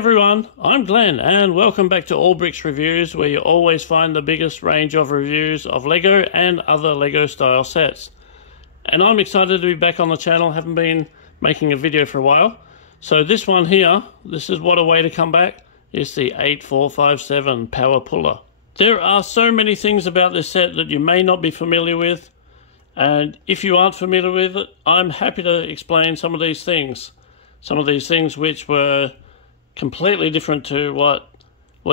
everyone, I'm Glenn and welcome back to All Bricks Reviews, where you always find the biggest range of reviews of LEGO and other LEGO style sets. And I'm excited to be back on the channel, haven't been making a video for a while. So this one here, this is what a way to come back, is the 8457 Power Puller. There are so many things about this set that you may not be familiar with, and if you aren't familiar with it, I'm happy to explain some of these things. Some of these things which were completely different to what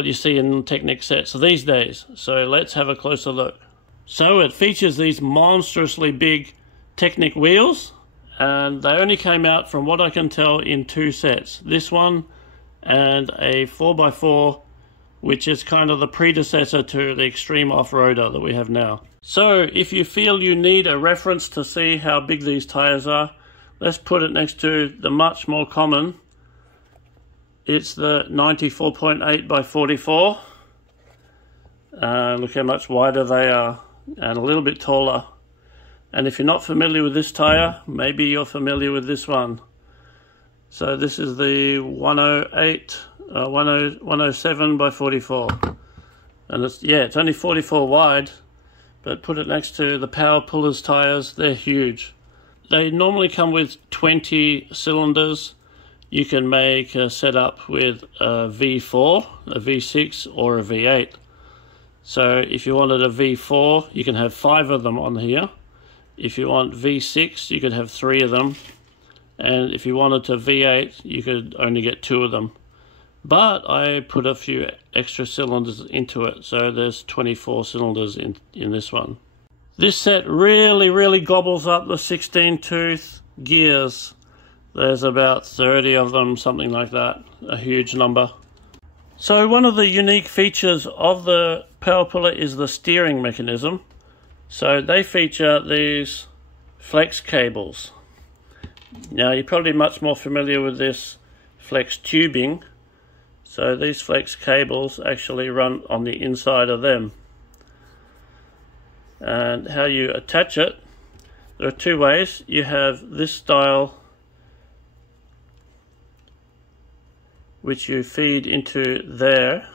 you see in Technic sets these days. So let's have a closer look. So it features these monstrously big Technic wheels, and they only came out, from what I can tell, in two sets. This one and a 4x4, which is kind of the predecessor to the Extreme Off-Roader that we have now. So if you feel you need a reference to see how big these tires are, let's put it next to the much more common. It's the 94.8 by 44. Look how much wider they are, and a little bit taller. And if you're not familiar with this tire, maybe you're familiar with this one. So this is the 107 by 44. And it's only 44 wide, but put it next to the Power Pullers tires, they're huge. They normally come with 20 cylinders. You can make a setup with a V4, a V6 or a V8. So if you wanted a V4, you can have 5 of them on here. If you want V6, you could have 3 of them. And if you wanted to V8, you could only get 2 of them. But I put a few extra cylinders into it, so there's 24 cylinders in this one. This set really gobbles up the 16-tooth gears. There's about 30 of them, something like that, a huge number. So one of the unique features of the Power Puller is the steering mechanism. So they feature these flex cables. Now you're probably much more familiar with this flex tubing. So these flex cables actually run on the inside of them. And how you attach it, there are 2 ways. You have this style, which you feed into there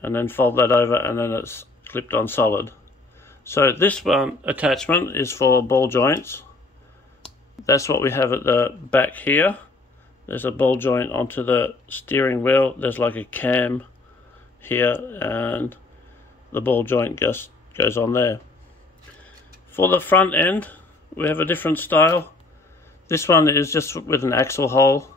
and then fold that over, and then it's clipped on solid. So this one attachment is for ball joints. That's what we have at the back here. There's a ball joint onto the steering wheel. There's like a cam here, and the ball joint just goes on there. For the front end, we have a different style. This one is just with an axle hole,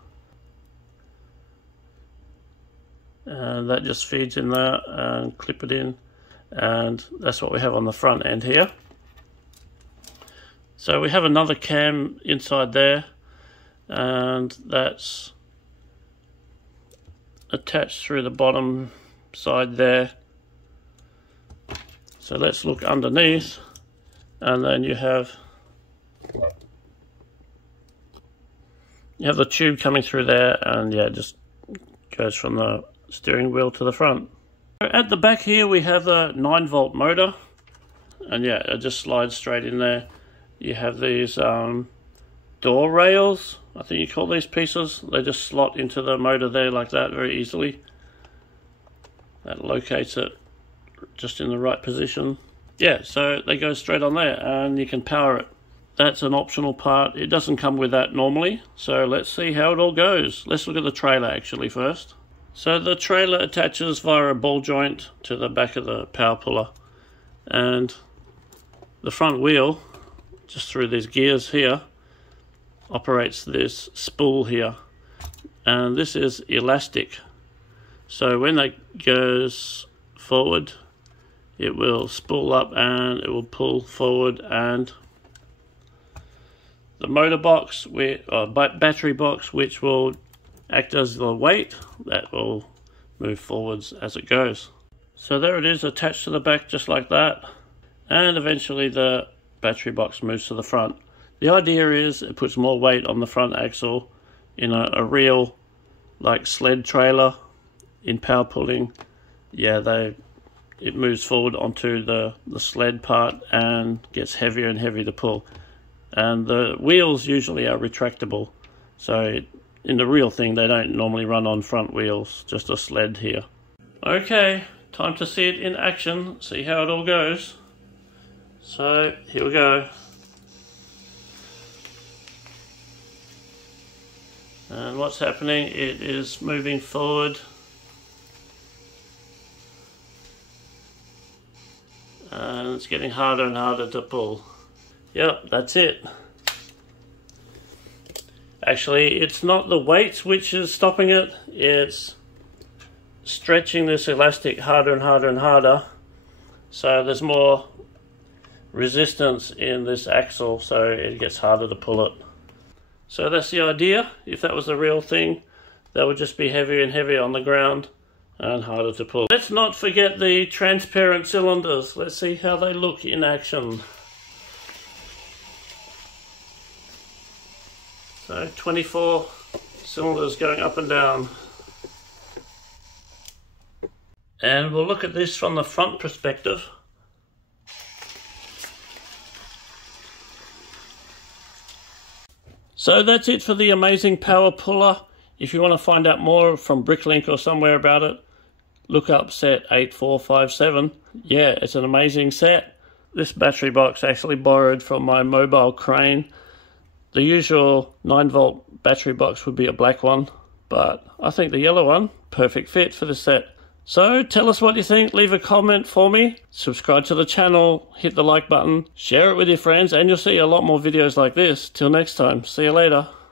and that just feeds in there and clip it in, and that's what we have on the front end here. So we have another cam inside there, and that's attached through the bottom side there. So let's look underneath, and then you have the tube coming through there, and yeah, it just goes from the steering wheel to the front. At the back here we have a 9-volt motor, and yeah, it just slides straight in there. You have these door rails, I think you call these pieces. They just slot into the motor there like that very easily. That locates it just in the right position. Yeah, so they go straight on there and you can power it. That's an optional part. It doesn't come with that normally. So let's see how it all goes. Let's look at the trailer actually first. So the trailer attaches via a ball joint to the back of the Power Puller, and the front wheel, just through these gears here, operates this spool here, and this is elastic. So when that goes forward, it will spool up and it will pull forward, and the motor box, battery box, which will act as the weight, that will move forwards as it goes. So there it is, attached to the back just like that, and eventually the battery box moves to the front. The idea is it puts more weight on the front axle. In a real like sled trailer in power pulling, yeah, it moves forward onto the sled part and gets heavier and heavier to pull. And the wheels usually are retractable, so in the real thing, they don't normally run on front wheels, just a sled here. Okay, time to see it in action, see how it all goes. So, here we go. And what's happening, it is moving forward. And it's getting harder and harder to pull. Yep, that's it. Actually, it's not the weight which is stopping it, it's stretching this elastic harder and harder and harder. So there's more resistance in this axle, so it gets harder to pull it. So that's the idea. If that was the real thing, that would just be heavier and heavier on the ground and harder to pull. Let's not forget the transparent cylinders. Let's see how they look in action. So 24 cylinders going up and down. And we'll look at this from the front perspective. So that's it for the amazing power puller. If you want to find out more from Bricklink or somewhere about it, look up set 8457. Yeah, it's an amazing set. This battery box actually borrowed from my mobile crane. The usual 9-volt battery box would be a black one, but I think the yellow one, perfect fit for the set. So tell us what you think, leave a comment for me, subscribe to the channel, hit the like button, share it with your friends, and you'll see a lot more videos like this. Till next time, see you later.